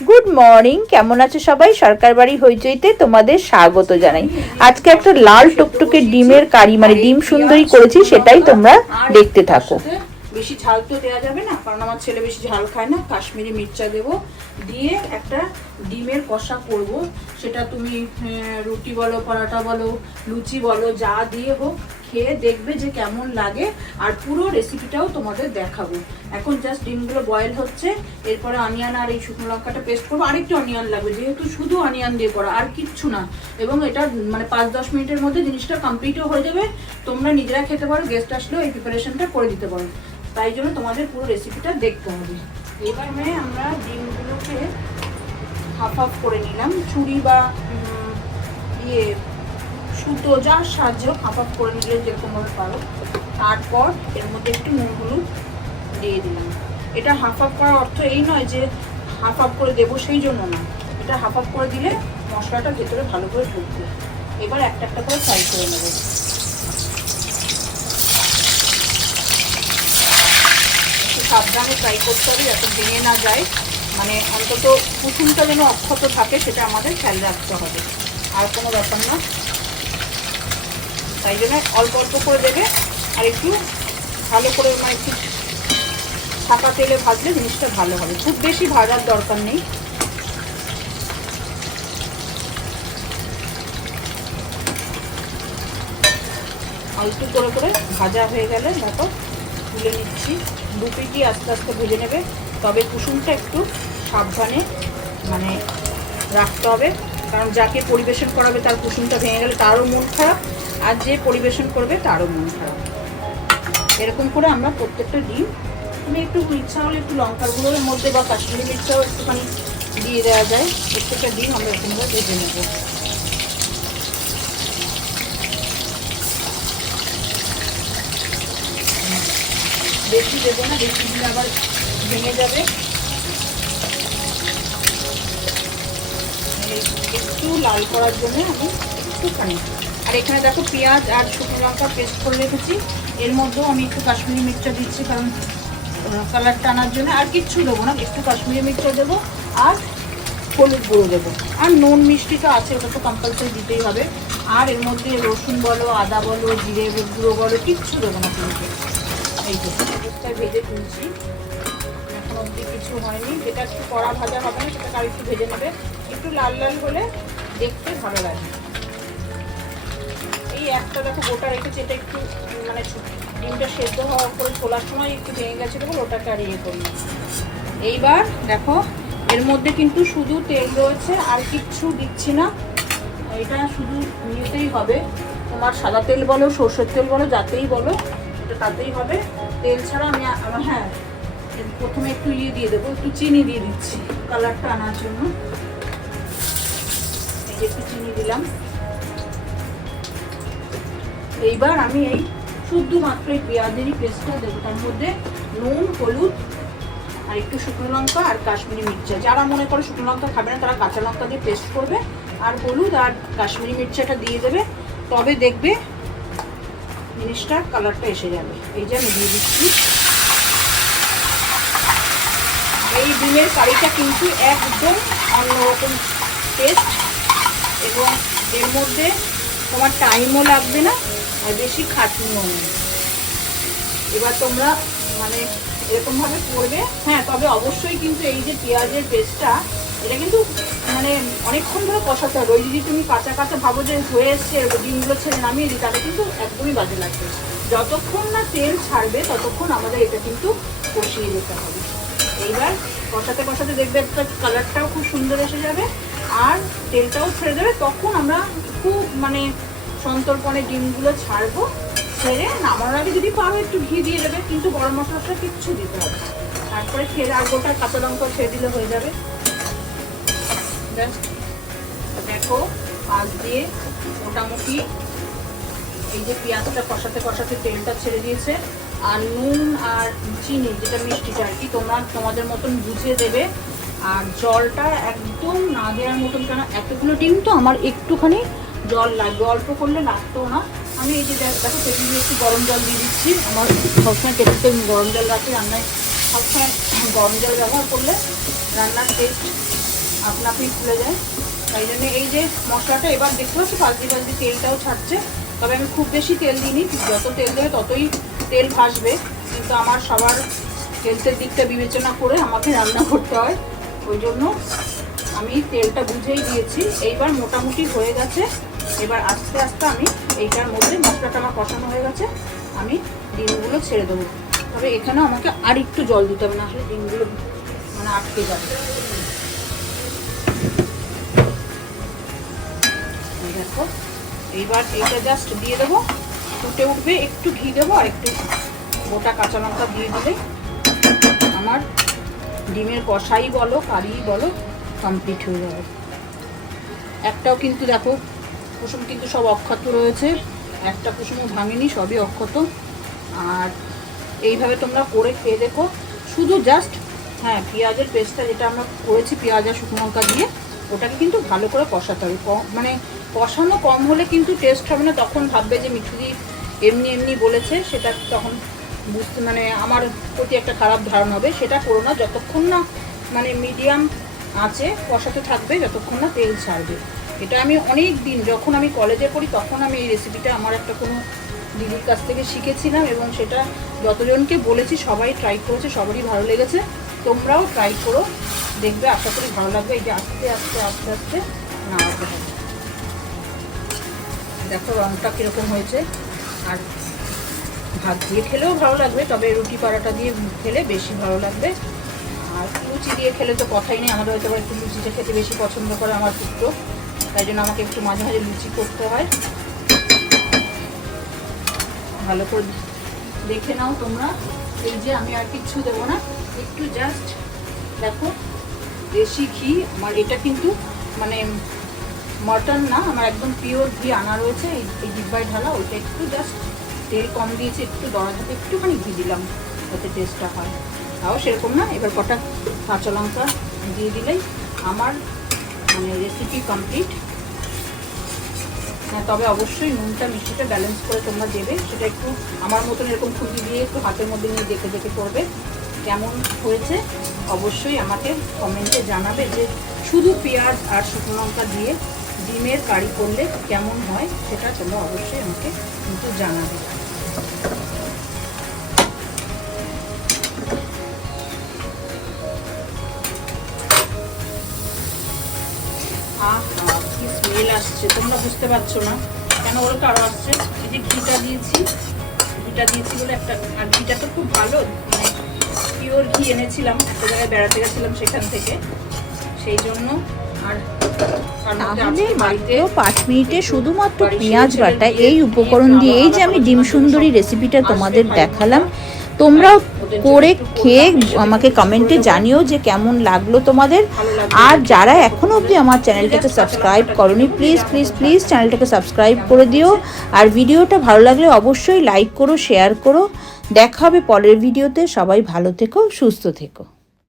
Good morning, কেমন আছো সবাই? সরকার বাড়ি হইচইতে তোমাদের স্বাগত জানাই। আজকে একটা লাল টুকটুকে ডিমের কারি মানে ডিম সুন্দরী করেছি, সেটাই তোমরা দেখতে থাকো। বেশি ঝাল তো দেওয়া যাবে না, কারণ আমার ছেলে বেশি ঝাল খায় না। কাশ্মীরি মির্চা দেবো, দিয়ে একটা ডিমের কষা করব। সেটা তুমি রুটি বলো, পরাটা বলো, লুচি বলো, যা দিয়ে হোক খেয়ে দেখবে যে কেমন লাগে। আর পুরো রেসিপিটাও তোমাদের দেখাবো। এখন জাস্ট ডিমগুলো বয়েল হচ্ছে, এরপরে অনিয়ন আর এই শুকনো লঙ্কাটা পেস্ট করবো। আরেকটু অনিয়ন লাগবে, যেহেতু শুধু অনিয়ন দিয়ে করা, আর কিচ্ছু না। এবং এটা মানে 5-10 মিনিটের মধ্যে জিনিসটা কমপ্লিটও হয়ে যাবে। তোমরা নিজেরা খেতে পারো, গেস্ট আসলেও এই প্রিপারেশনটা করে দিতে পারো। তাই জন্য তোমাদের পুরো রেসিপিটা দেখতে হবে। এবার আমরা ডিমগুলোকে হাফ হাফ করে নিলাম, ছুরি বা সুতো যা সাহায্য হাফ হাফ করে নিলে যেরকমভাবে পারো। তারপর এর মধ্যে একটু নুন হলুদ দিয়ে দিলাম। এটা হাফ হাফ করার অর্থ এই নয় যে হাফ হাফ করে দেবো, সেই জন্য না। এটা হাফ হাফ করে দিলে মশলাটা ভেতরে ভালো করে ঢুকবে। এবার একটা একটা করে ফ্রাই করে নেবো। সাবধানে ফ্রাই করতে হবে যাতে ভেঙে না যায়, মানে অন্তত কুসুমটা যেন অক্ষত থাকে সেটা আমাদের খেয়াল রাখতে হবে। আর কোনো ব্যাপার না, তাই জন্য অল্প অল্প করে দেবে। আর একটু ভালো করে মানে একটু ছাকা তেলে ভাজলে জিনিসটা ভালো হবে। খুব বেশি ভাজার দরকার নেই। অল্প করে করে ভাজা হয়ে গেলে দেখো তুলে নিচ্ছি। দু পিঠই আস্তে আস্তে ভেজে নেবে, তবে কুসুমটা একটু সাবধানে মানে রাখতে হবে, কারণ যাকে পরিবেশন করাবে তার কুসুমটা ভেঙে গেলে তারও মন খারাপ, আর যে পরিবেশন করবে তারও মন খারাপ। এরকম করে আমরা প্রত্যেকটা ডিম, তুমি একটু ইচ্ছা হলে একটু লঙ্কার গুঁড়োর মধ্যে বা কাশ্মীরি মির্চাও একটুখানি দিয়ে দেওয়া যায়। প্রত্যেকটা ডিম আমরা এরকমভাবে ভেজে নেবো। বেশি দেবো না, বেশি দিলে আবার ভেঙে যাবে। একটু লাল করার জন্য আমি একটুখানি, আর এখানে দেখো পেঁয়াজ আর শুকনো লঙ্কা পেস্ট করে রেখেছি। এর মধ্যেও আমি একটু কাশ্মীরি মির্চা দিচ্ছি, কারণ কালার টানার জন্য। আর কিচ্ছু দেবো না, একটু কাশ্মীরি মির্চা দেবো আর হলুদ গুঁড়ো দেবো। আর নুন মিষ্টি তো আছে, ওটা তো কম্পালসারি দিতেই হবে। আর এর মধ্যে রসুন বলো, আদা বলো, জিরে গুঁড়ো বলো, কিচ্ছু দেবো না কিন্তু। এই যে দুধটায় ভেজে তুলছি, এখন অবধি কিছু হয়নি। যেটা একটু কড়া ভাজা হবে না সেটাকে আর একটু ভেজে নেবে। একটু লাল লাল হলে দেখতে ভালো লাগে। এই একটা দেখো গোটা রেখেছি, এটা একটু মানে ডিমটা সেদ্ধ হওয়ার পরে ছোলার সময় একটু ভেঙে গেছে, দেখো ওটাকে আর ইয়ে করি। এইবার দেখো এর মধ্যে কিন্তু শুধু তেল রয়েছে, আর কিচ্ছু দিচ্ছি না। এটা শুধু নিতেই হবে, তোমার সাদা তেল বলো, সর্ষের তেল বলো, যাতেই বলো, এটা তাতেই হবে। তেল ছাড়া আমি হ্যাঁ প্রথমে একটু দিয়ে দেবো, একটু চিনি দিয়ে দিচ্ছি কালারটা আনার জন্য। এই যে একটু চিনি দিলাম। এইবার আমি এই শুধুমাত্র এই পেঁয়াজেরই পেস্টটা দেবো, তার মধ্যে নুন, হলুদ আর একটু শুকনো লঙ্কা আর কাশ্মীরি মির্চা। যারা মনে করে শুকনো লঙ্কা খাবে না তারা কাঁচা লঙ্কা দিয়ে পেস্ট করবে, আর হলুদ আর কাশ্মীরি মির্চাটা দিয়ে দেবে, তবে দেখবে জিনিসটার কালারটা এসে যাবে। এই যে আমি দিয়ে দিচ্ছি। এই ডিমের কারিটা কিন্তু একদম অন্যরকম টেস্ট, এবং এর মধ্যে তোমার টাইমও লাগবে না আর বেশি খাটনিও নেই। এবার তোমরা মানে এরকমভাবে করবে। হ্যাঁ, তবে অবশ্যই কিন্তু এই যে পেঁয়াজের পেস্টটা, এটা কিন্তু মানে অনেকক্ষণ ধরে কষাতে হবে। ওই যদি তুমি কাঁচা কাঁচা ভাবো যে হয়ে এসছে, ডিমগুলো ছেড়ে নামিয়ে দিই, তাহলে কিন্তু একদমই বাজে লাগবে। যতক্ষণ না তেল ছাড়বে ততক্ষণ আমাদের এটা কিন্তু কষিয়ে যেতে হবে। এইবার কষাতে কষাতে দেখবে একটা কালারটাও খুব সুন্দর এসে যাবে, আর তেলটাও ছেড়ে দেবে। তখন আমরা খুব মানে সন্তর্পণে ডিমগুলো ছাড়বো। ছেড়ে নামানোর আগে যদি পারো একটু ঘি দিয়ে দেবে, কিন্তু গরম মশলাটা কিচ্ছু দিতে হবে। তারপরে খেয়ে আর গোটা কাঁচা লঙ্কা ছেড়ে দিলে হয়ে যাবে। জাস্ট দেখো পাঁচ দিয়ে মোটামুটি এই যে পেঁয়াজটা কষাতে কষাতে তেলটা ছেড়ে দিয়েছে। আর নুন আর চিনি, যেটা মিষ্টিটা আর কি, তোমরা তোমাদের মতন বুঝিয়ে দেবে। আর জলটা একদম না দেওয়ার মতন, কেন এতগুলো ডিম তো আমার একটুখানি জল লাগবে, অল্প করলে লাগতেও না। আমি এই যে দেখো টেবিলে একটু গরম জল দিয়ে দিচ্ছি। আমার সবসময় টেবিলতে গরম জল রাখি, রান্নায় সবসময় গরম জল ব্যবহার করলে রান্নার টেস্ট আপনা আপনি খুলে যায়। তাই জন্য এই যে মশলাটা এবার দেখতে পাচ্ছি ফালতি তেলটাও ছাড়ছে। তবে আমি খুব বেশি তেল দিইনি, যত তেল দেবে ততই তেল ভাসবে, কিন্তু আমার সবার হেলথের দিকটা বিবেচনা করে আমাকে রান্না করতে হয়, ওই জন্য আমি তেলটা বুঝেই দিয়েছি। এইবার মোটামুটি হয়ে গেছে। এবার আস্তে আস্তে আমি এইটার মধ্যে মশলাটা আমার কষানো হয়ে গেছে, আমি ডিমগুলো ছেড়ে দেবো। তবে এখানে আমাকে আর একটু জল দিতে হবে, না হলে ডিমগুলো মানে আটকে যাবে। দেখো এইবার এইটা জাস্ট দিয়ে দেবো, ফুটে উঠবে, একটু ঘি দেবো আর একটু গোটা কাঁচা লঙ্কা দিয়ে দিলে আমার ডিমের কষাই বলো কারি বলো কমপ্লিট হয়ে যাবে। একটাও কিন্তু দেখো কুসুম কিন্তু সব অক্ষত রয়েছে, একটা কুসুমও ভাঙেনি, সবই অক্ষত। আর এইভাবে তোমরা করে খেয়ে দেখো। শুধু জাস্ট হ্যাঁ পেঁয়াজের পেস্টটা যেটা আমরা করেছি পেঁয়াজ আর শুকনো লঙ্কা দিয়ে, ওটাকে কিন্তু ভালো করে কষাতে হবে। মানে কষানো কম হলে কিন্তু টেস্ট হবে না, তখন ভাববে যে মিঠুদি এমনি এমনি বলেছে, সেটা তখন বুঝতে মানে আমার প্রতি একটা খারাপ ধারণা হবে। সেটা করো না, যতক্ষণ না মানে মিডিয়াম আঁচে কষাতে থাকবে যতক্ষণ না তেল ছাড়বে। এটা আমি অনেক দিন যখন আমি কলেজে পড়ি তখন আমি এই রেসিপিটা আমার একটা কোনো দিদির কাছ থেকে শিখেছিলাম, এবং সেটা যতজনকে বলেছি সবাই ট্রাই করেছে, সবারই ভালো লেগেছে। তোমরাও ট্রাই করো, দেখবে আশা করি ভালো লাগবে। এই যে আস্তে আস্তে আস্তে আস্তে নাড়াতে হবে। দেখো রঙটা কীরকম হয়েছে। আর ভাত দিয়ে খেলেও ভালো লাগবে, তবে রুটি পরোটা দিয়ে খেলে বেশি ভালো লাগবে। আর লুচি দিয়ে খেলে তো কথাই নেই, আমাদের হয়তো একটু লুচিটা খেতে বেশি পছন্দ করে আমার পুত্র, তাই জন্য আমাকে একটু মাঝে মাঝে লুচি করতে হয়। ভালো করে দেখে নাও তোমরা। এই যে আমি আর কিচ্ছু দেবো না, একটু জাস্ট দেখো দেশি ঘি আমার, এটা কিন্তু মানে মটন না, আমার একদম পিওর ঘি আনা রয়েছে এই ডিব্বায় ঢালা, ওইটা একটু জাস্ট তেল কম দিয়েছি, একটু দড়া ধাতে একটুখানি ঘি দিলাম যাতে টেস্টটা হয়। তাও সেরকম না। এবার কটা কাঁচা লঙ্কা দিয়ে দিলেই আমার মানে রেসিপি কমপ্লিট। হ্যাঁ তবে অবশ্যই নুনটা মিষ্টিটা ব্যালেন্স করে তোমরা দেবে, সেটা একটু আমার মতন এরকম খুঁটি দিয়ে একটু হাতের মধ্যে নিয়ে দেখে দেখে করবে। কেমন হয়েছে অবশ্যই আমাকে কমেন্টে জানাবে, যে শুধু পেঁয়াজ আর শুকনো লঙ্কা দিয়ে ডিমের কারি করলে কেমন হয়, সেটা তোমরা অবশ্যই আমাকে কিন্তু জানাবে। কি স্মেল আসছে তোমরা বুঝতে পারছো না কেন, ওরকম আরো আসছে। এই যে ঘিটা দিয়েছি বলে একটা, আর ঘিটা তো খুব ভালো, মানে পিওর ঘি এনেছিলাম, একটা জায়গায় বেড়াতে গেছিলাম সেখান থেকে, সেই জন্য। আর তাহলে মাত্র 5 মিনিটে শুধুমাত্র পেঁয়াজ বাটা এই উপকরণ দিয়ে এই যে আমি ডিম সুন্দরী রেসিপিটা তোমাদের দেখালাম, তোমরাও করে খেয়ে আমাকে কমেন্টে জানিও যে কেমন লাগলো তোমাদের। আর যারা এখনো অবধি আমার চ্যানেলটাকে সাবস্ক্রাইব করোনি, প্লিজ প্লিজ প্লিজ চ্যানেলটাকে সাবস্ক্রাইব করে দিও। আর ভিডিওটা ভালো লাগলে অবশ্যই লাইক করো, শেয়ার করো। দেখা হবে পরের ভিডিওতে। সবাই ভালো থেকো, সুস্থ থেকো।